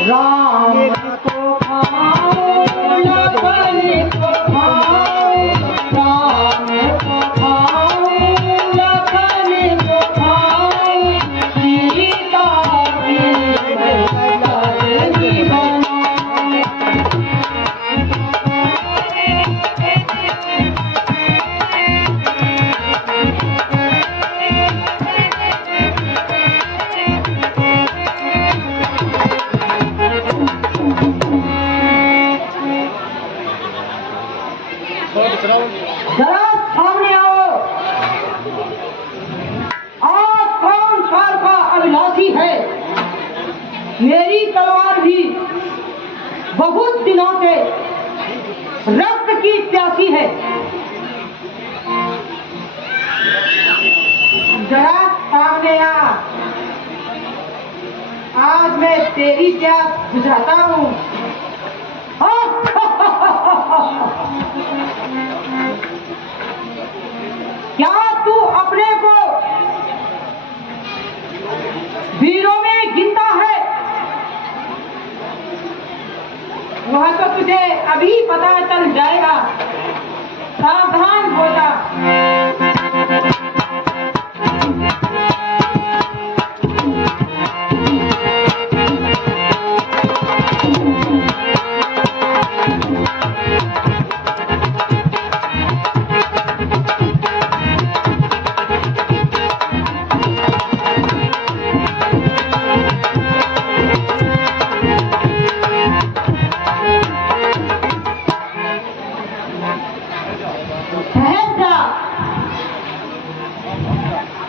राम को खाओ लखन को खाओ, राम को खाओ लखन को खाओ, सीता की ललनी बनाओ। जरा सामने आओ। आप कौन साल का अभिलाषी है? मेरी तलवार भी बहुत दिनों से रक्त की प्यासी है। जरा सामने आ। आज मैं तेरी प्यास बुझाता हूँ। क्या तू अपने को वीरों में गिनता है? वह तो तुझे अभी पता चल जाएगा। सावधान हो जा।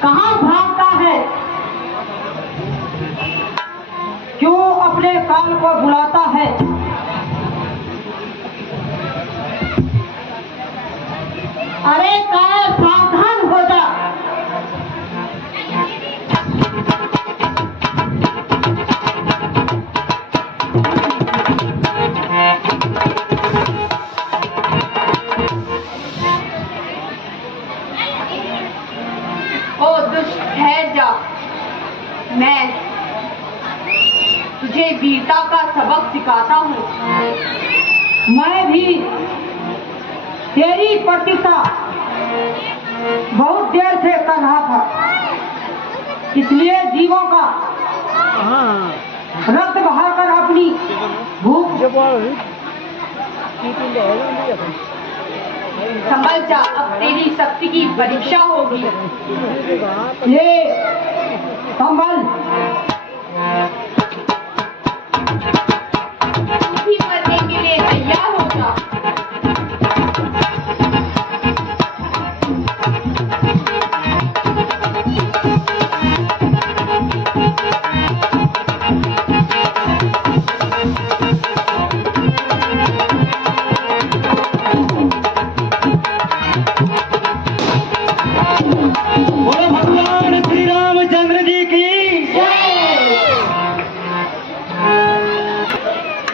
कहाँ भागता है? क्यों अपने काल को बुलाता है? अरे काल, सावधान हो जा। ओ दुष्ट, ठहर जा। मैं तुझे वीरता का सबक सिखाता हूँ। मैं भी तेरी प्रतीक्षा बहुत देर से कर रहा था, इसलिए जीवों का रक्त बहाकर अपनी भूख संभल जा। अब तेरी शक्ति की परीक्षा होगी। ये संभल। इसी मरने के लिए तैयार हो जा।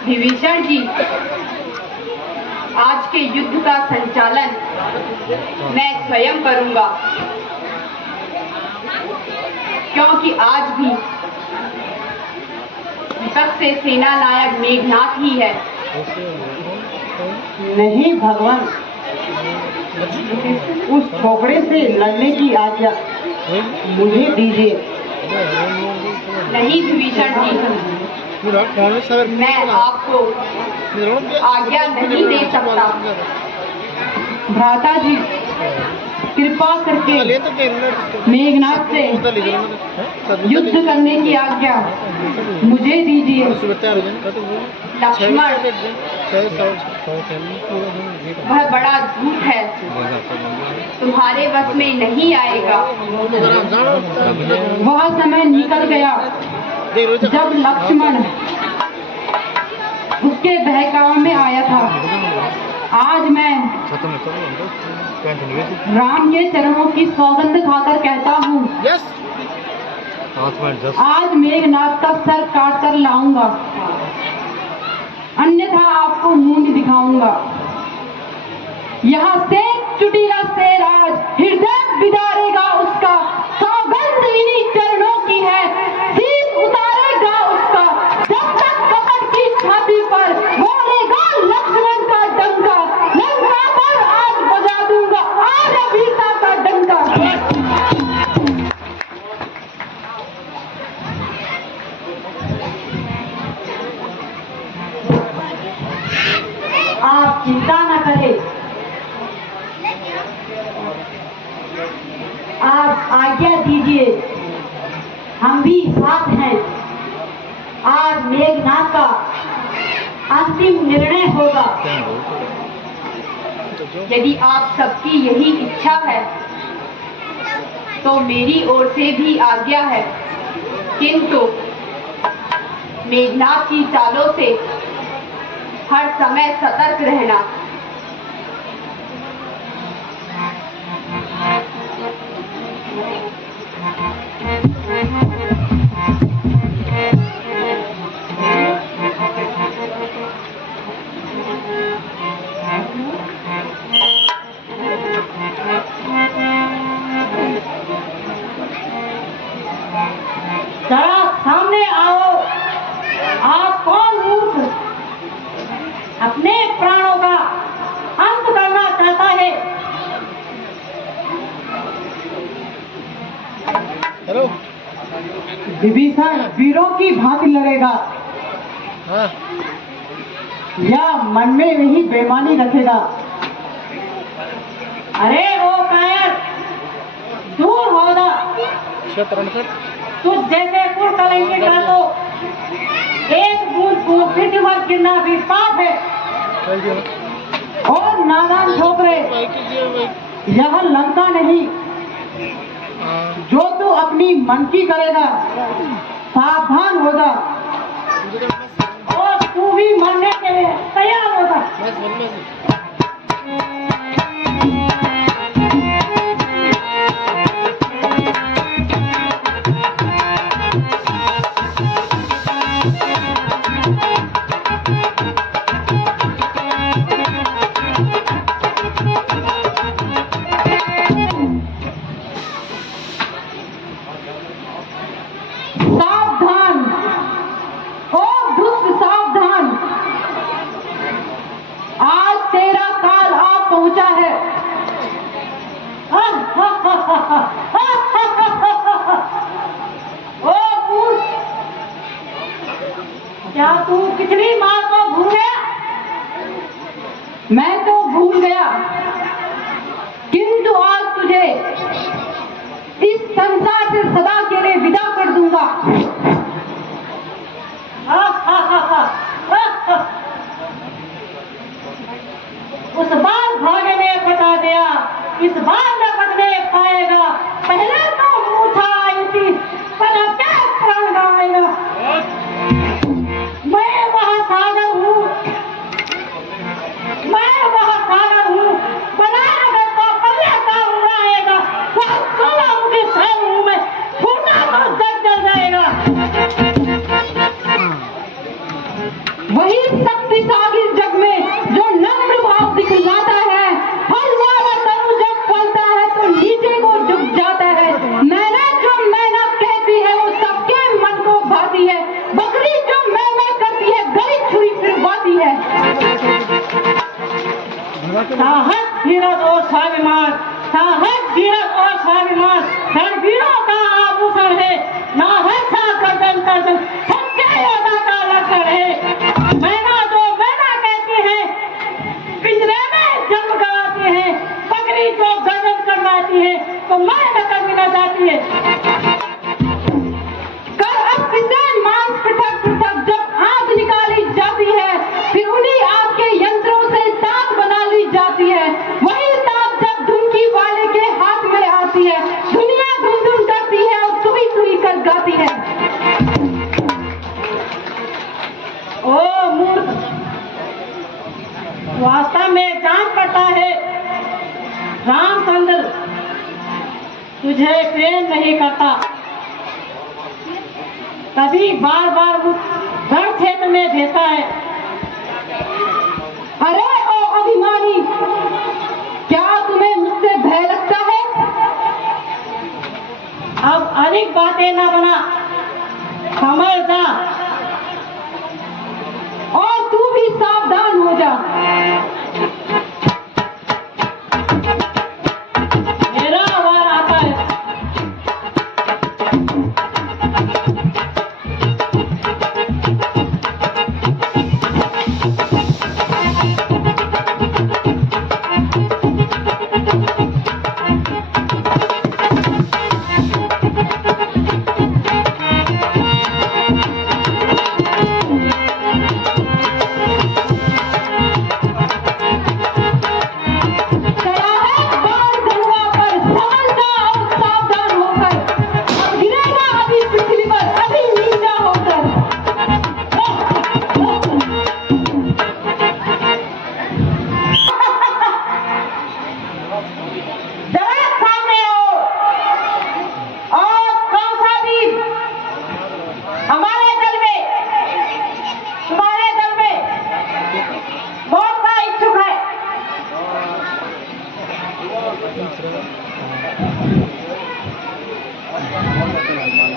विभीषण जी, आज के युद्ध का संचालन मैं स्वयं करूंगा, क्योंकि आज भी विपक्ष से सेना नायक मेघनाथ ही है। नहीं भगवान, उस छोकरे से लड़ने की आज्ञा मुझे दीजिए। नहीं विभीषण जी, मैं आपको आज्ञा नहीं दे सकता। भ्राता जी, कृपा करके मेघनाथ से युद्ध करने की आज्ञा मुझे दीजिए। लक्ष्मण, वह बड़ा झूठ है, तुम्हारे बस में नहीं आएगा। वह समय निकल गया जब लक्ष्मण उसके बहकावे में आया था। आज मैं राम के चरणों की सौगंध खाकर कहता हूँ, आज मेघनाथ का सर काट कर लाऊंगा, अन्यथा आपको मुंह नहीं दिखाऊंगा। यहाँ से चुटीला शेर आज हृदय बिदारेगा आप आज्ञा दीजिए, हम भी साथ हैं। आज मेघनाथ का अंतिम निर्णय होगा। यदि आप सबकी यही इच्छा है तो मेरी ओर से भी आज्ञा है, किंतु मेघनाथ की चालों से हर समय सतर्क रहना। जरा सामने आओ। आप कौन मूर्ख अपने प्राणों का अंत करना चाहता है? हेलो, विभीषण वीरों की भांति लड़ेगा हाँ या मन में यही बेईमानी रखेगा? अरे वो कायर, दूर होगा। तुझ जैसे कुलकलंकी का तो एक बूंद को पृथ्वी पर गिरना भी पाप है। और नादान छोकरे, यह लंका नहीं जो तू अपनी मन की करेगा। सावधान हो जा और तू भी मरने के लिए तैयार हो जा। सावधान ओ दुष्ट, सावधान। आज तेरा काल आ पहुंचा है। ओ मूर्ख, क्या तू पिछली मार को भूल गया? मैं तो भूल गया, किंतु आज तुझे इस संसार से सदा के लिए विदा कर दूंगा। उस बार भागे में बता दिया, इस बार न बचने पाएगा। पहले तो मूर्छा आई थी, पर अब क्या प्राण गवाएगा? मैं महासागर हूँ, मैं महासागर हूँ। बनाएगा तो पल्ले का उड़ाएगा। बहुत सोलह मुझे सर हूँ मैं, फूटा तो जल जाएगा। वही शक्तिशाली जग में जो नम्र भाव दिखलाता है। फल वाला तनु जब फलता है तो नीचे को झुक जाता है। मैंने जो मैना कहती है वो सबके मन को भाती है। बकरी जो मैं करती है गली छुरी फिरवाती है। साहस, धीरज और स्वाभिमान, साहस, धीरज और स्वाभिमान रणवीरों का आभूषण है। ना है सा गर्दन गर्दन सच्चे योद्धा का लक्षण है। मैना जो मैना कहती है पिंजरे में जन्म गवाती है। बकरी जो गर्दन करवाती है तो मैना कभी न जाती है। कर अब किसे मांस पृथक पृथक जब आग निकाली जाती है, फिर उन्हीं आग के यंत्रों से ताक बना ली जाती है। वही ताक जब धुनकी वाले के हाथ में आती है, दुनिया धुन धुन करती है और तुही तुही कर गाती है। ओ मूर्ख, वास्तव में जान पड़ता है रामचंद्र तुझे प्रेम नहीं करता। कभी बार बार रण क्षेत्र में भेजता है। अरे ओ अभिमानी, क्या तुम्हें मुझसे भय लगता है? अब अधिक बातें ना बना, समझ जा और तू भी सावधान हो जा। मेरा वार आता है।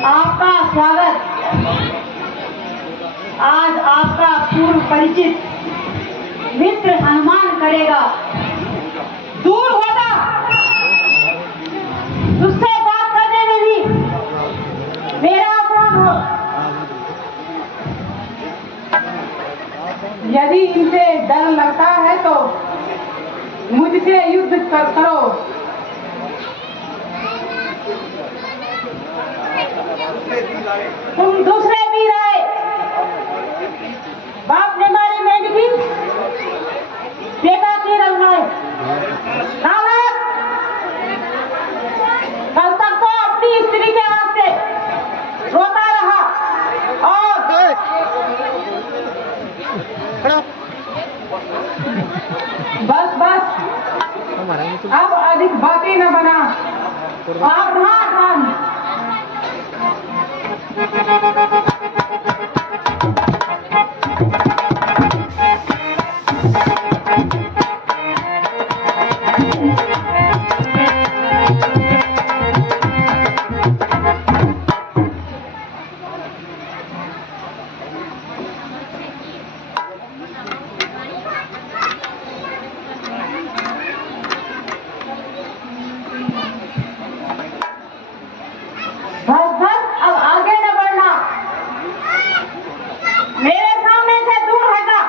आपका स्वागत आज आपका पूर्व परिचित मित्र हनुमान करेगा। दूर होगा, उससे बात करने में भी मेरा अपमान हो। यदि इनसे डर लगता है तो मुझसे युद्ध करो। तुम दूसरे वीर आए, बाप ने मारी मेंढकी, बेटा की रंगाए। नालायक, कल तक तो अपनी स्त्री के वास्ते रोता रहा और बस बस अब अधिक बातें न बना। सावधान। अब आगे न बढ़ना, मेरे सामने से दूर हटा।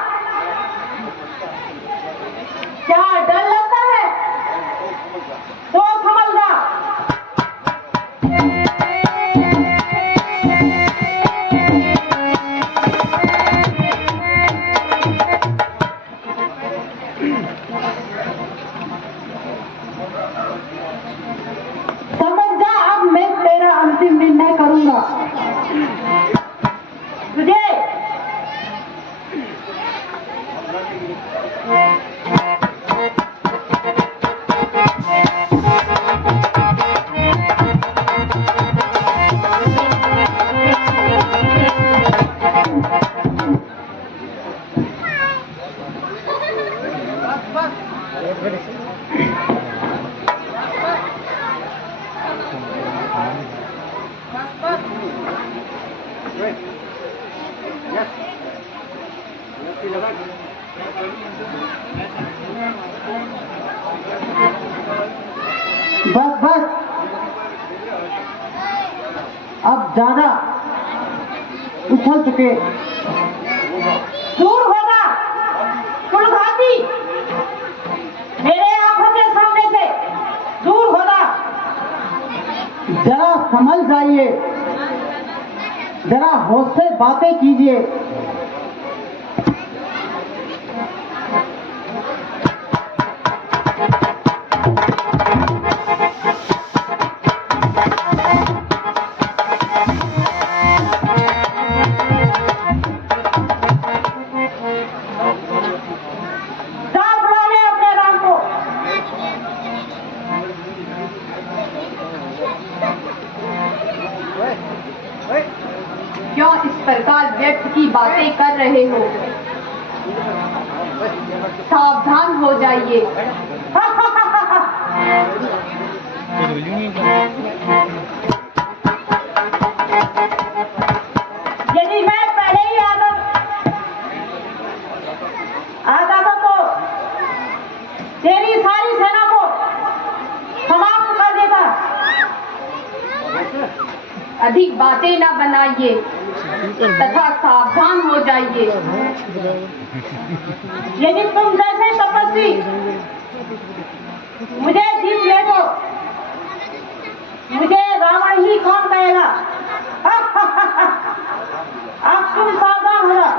क्या डर लगता है तो समझना। समझ जा, अब मैं तेरा अंतिम निर्णय करूंगा। तुझे बस बस, अब ज्यादा उछल चुके। दूर होगा कुलघाती, मेरे आंखों के सामने से दूर होगा। जरा समझ जाइए, जरा होश से बातें कीजिए। क्यों इस प्रकार व्यर्थ की बातें कर रहे हो? सावधान हो जाइए। यदि मैं पहले ही आता था तो तेरी सारी सेना को समाप्त कर देता। अधिक बातें ना बनाइए तथा सावधान हो जाइए। यदि तुम जैसे तपस्वी मुझे जीत ले तो मुझे रावण ही कौन कहेगा। अब तुम सावधान हो जाओ।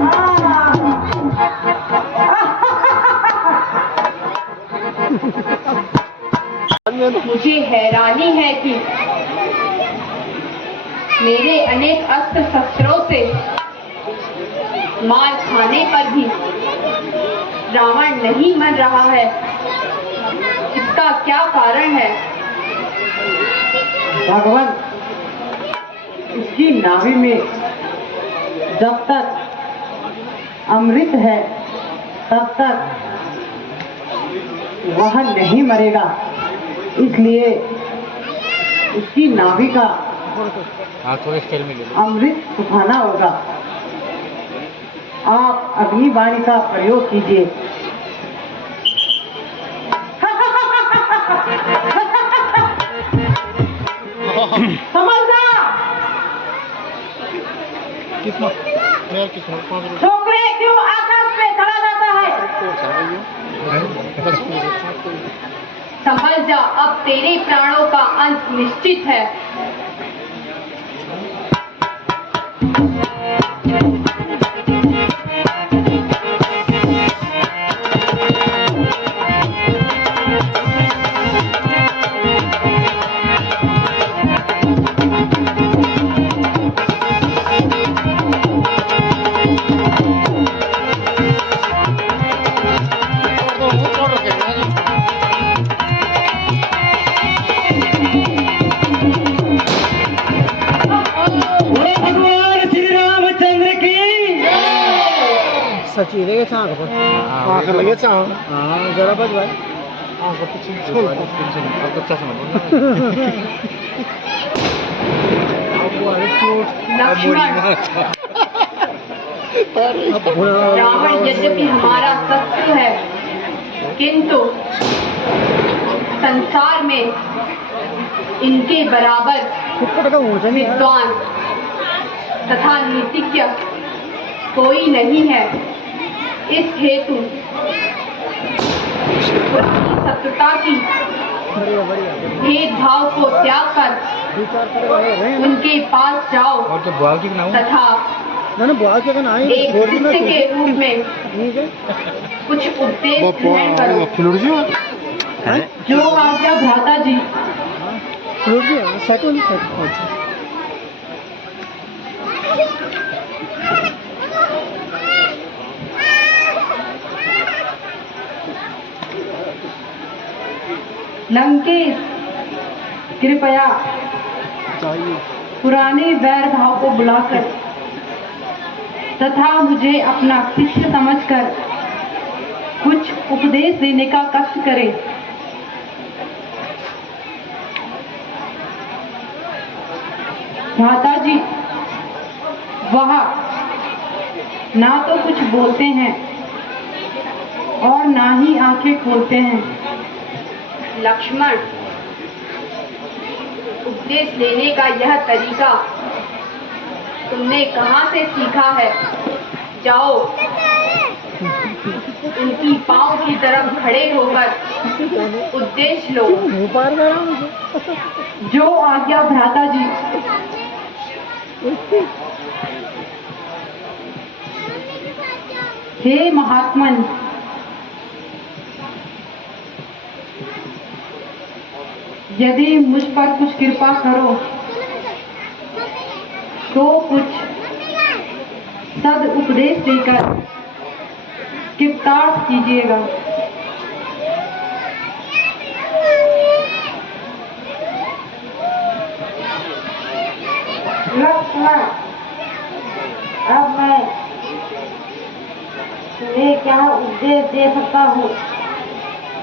Ah! मुझे हैरानी है कि मेरे अनेक अस्त्र शस्त्रों से मार खाने पर भी रावण नहीं मर रहा है। इसका क्या कारण है? भगवान, इसकी नाभि में जब तक अमृत है तब तक वह नहीं मरेगा, इसलिए उसकी नाभि का अमृत सुखाना होगा। आप अग्निवाणी का प्रयोग कीजिए। समझना छोकरे क्यों आकाश में चला जाता है? संभल जा, अब तेरे प्राणों का अंत निश्चित है। सची लगे चाँग पर आँख लगे चाँग हाँ जरा बच भाई आँख पीछे छोड़ अब तो चश्मा रावण यद्यपि हमारा शत्रु है, किंतु संसार में इनके बराबर विद्वान तथा नीतिज्ञ कोई नहीं है। इस हेतु पुरानी शत्रुता की भेदभाव को त्याग कर उनके पास जाओ तथा एक शिष्य के रूप में कुछ उपदेश ग्रहण करो। जो आज्ञा भ्राता जी। लंकेश, कृपया पुराने वैर भाव को बुलाकर तथा मुझे अपना शिष्य समझकर कुछ उपदेश देने का कष्ट करें। माता जी, वह ना तो कुछ बोलते हैं और ना ही आंखें खोलते हैं। लक्ष्मण, उपदेश लेने का यह तरीका तुमने कहाँ से सीखा है? जाओ, उनकी पांव की तरफ खड़े होकर उपदेश लो। जो आज्ञा भ्राता जी। हे महात्मन, यदि मुझ पर कुछ कृपा करो तो कुछ सद उपदेश देकर कृतार्थ कीजिएगा। लक्ष्मण, अब मैं तुम्हें क्या उपदेश दे सकता हूँ,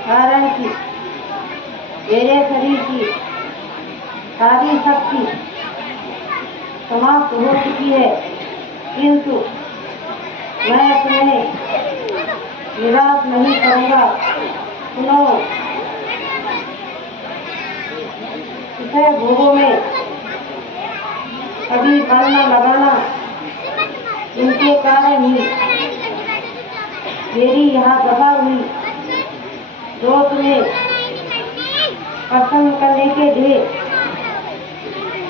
कारण कि मेरे शरीर की सारी शक्ति समाप्त हो चुकी है, किंतु मैं तुम्हें निराश नहीं करूँगा। सुनो, इसे भोगों में कभी बल न लगाना, इनके कारण ही मेरी यहाँ दशा हुई। जो तुम्हें प्रसन्न करने के लिए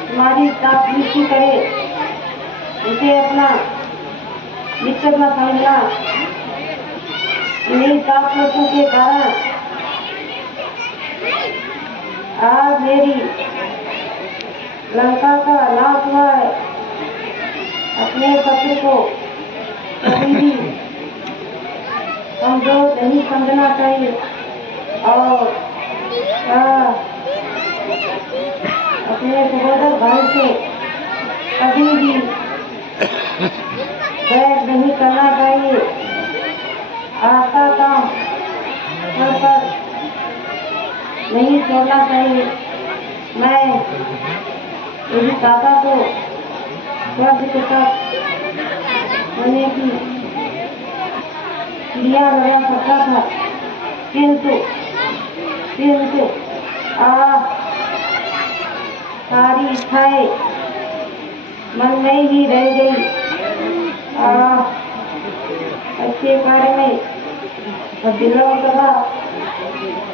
तुम्हारी प्राप्ति करे, उसे अपना मित्र न समझना। इन्हीं काफिलों के कारण आज मेरी लंका का नाश हुआ है। अपने पति को कभी भी कमजोर नहीं समझना चाहिए और अपने सहोदर भाई से कभी भी बैर नहीं करना चाहिए। आपका काम घर पर नहीं छोड़ना चाहिए। मैं मेरी दादा को स्वर्ग के साथ होने की क्रिया लगा सकता था, किंतु सारी इच्छाएं मन में ही रह गई। अच्छे कार्य में और दिलों तथा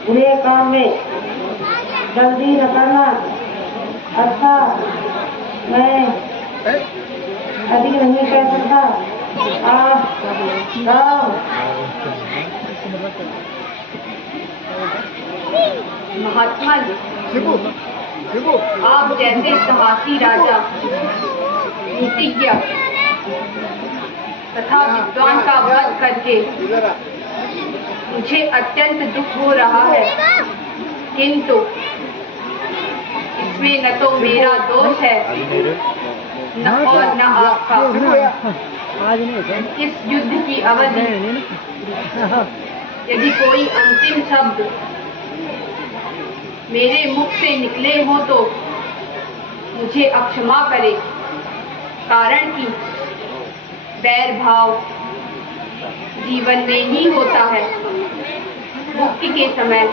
बुरे काम में जल्दी न करना अच्छा मैं अधिक नहीं कह सकता। राम महात्मा जी, आप जैसे साहसी राजा, नीतिज्ञ तथा विद्वान का वध करके मुझे अत्यंत दुख हो रहा है, किंतु इसमें न तो मेरा दोष है न और न आपका। इस युद्ध की अवधि यदि कोई अंतिम शब्द मेरे मुख से निकले हो तो मुझे अक्षमा करे, कारण कि बैर भाव जीवन में ही होता है। मुक्ति के समय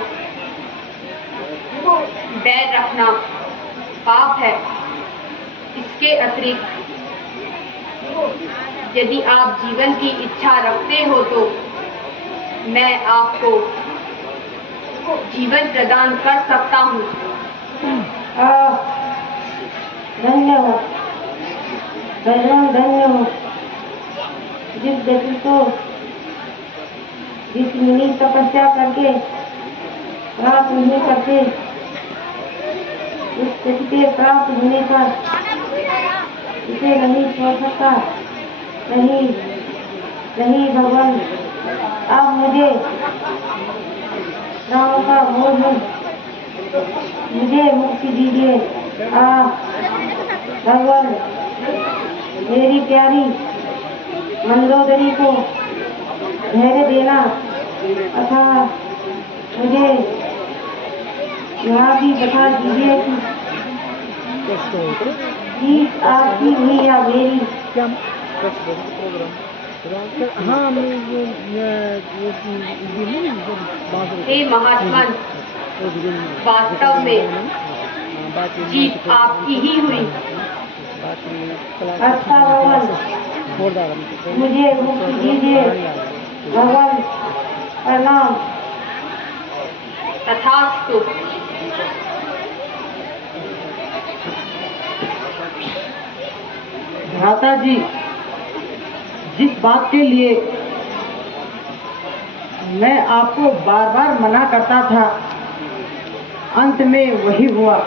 बैर रखना पाप है। इसके अतिरिक्त यदि आप जीवन की इच्छा रखते हो तो मैं आपको जीवन प्रदान कर सकता हूँ। धन्यवाद धन्यवाद। जिस व्यक्ति को जिस मुनि तपस्या करके प्राप्त नहीं करते, उस व्यक्ति के प्राप्त होने पर इसे नहीं छोड़ सकता। नहीं भगवान, आप मुझे राम का मोह मुझे मुक्ति दीजिए। भगवान, मेरी प्यारी मंदोदरी को धैर्य देना तथा मुझे यहाँ भी बता दीजिए कि आपकी हुई या मेरी। हे महात्मा, वास्तव में जीत आपकी ही हुई। अच्छा भगवान, मुझे मुक्ति दीजिए। भगवान प्रणाम। तथास्तु। भ्राता जी, जिस बात के लिए मैं आपको बार बार मना करता था, अंत में वही हुआ।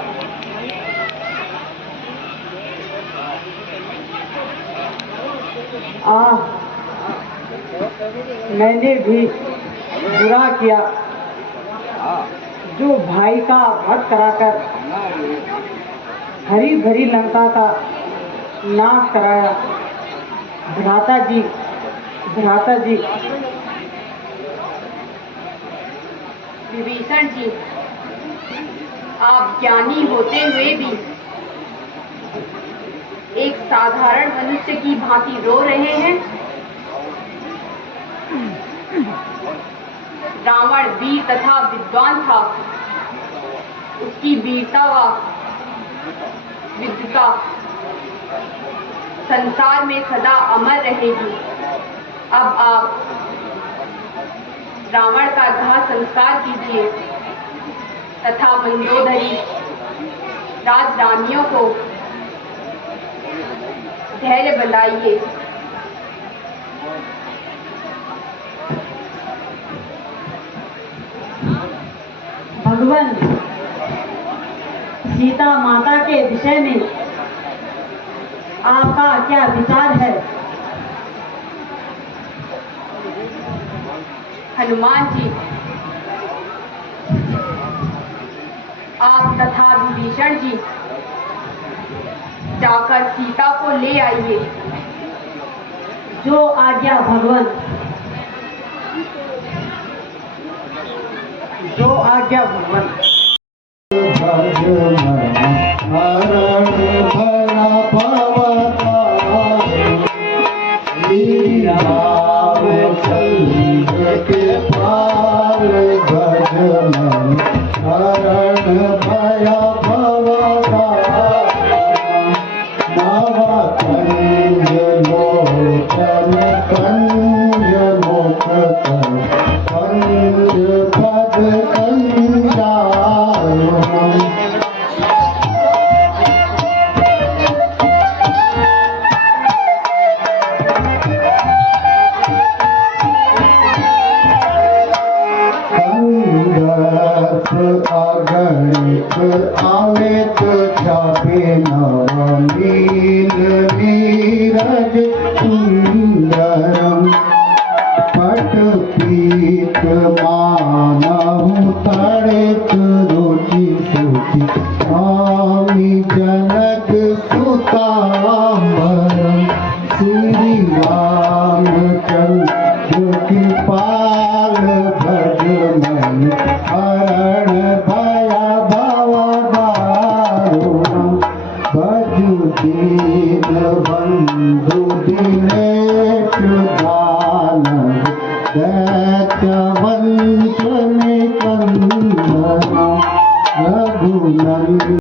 मैंने भी बुरा किया जो भाई का वध कराकर हरी भरी लंका का नाश कराया। भ्राता जी, विभीषण जी, आप ज्ञानी होते हुए भी एक साधारण मनुष्य की भांति रो रहे हैं। रावण वीर तथा विद्वान था, उसकी वीरता व विद्वता संसार में सदा अमर रहेगी। अब आप रावण का दाह संस्कार कीजिए तथा मंदोदरी राजरानियों को धैर्य बंधाइए। भगवान सीता माता के विषय में आपका क्या विचार है? हनुमान जी, आप तथा विभीषण जी जाकर सीता को ले आइए। जो आज्ञा भगवान। जो आज्ञा भगवान।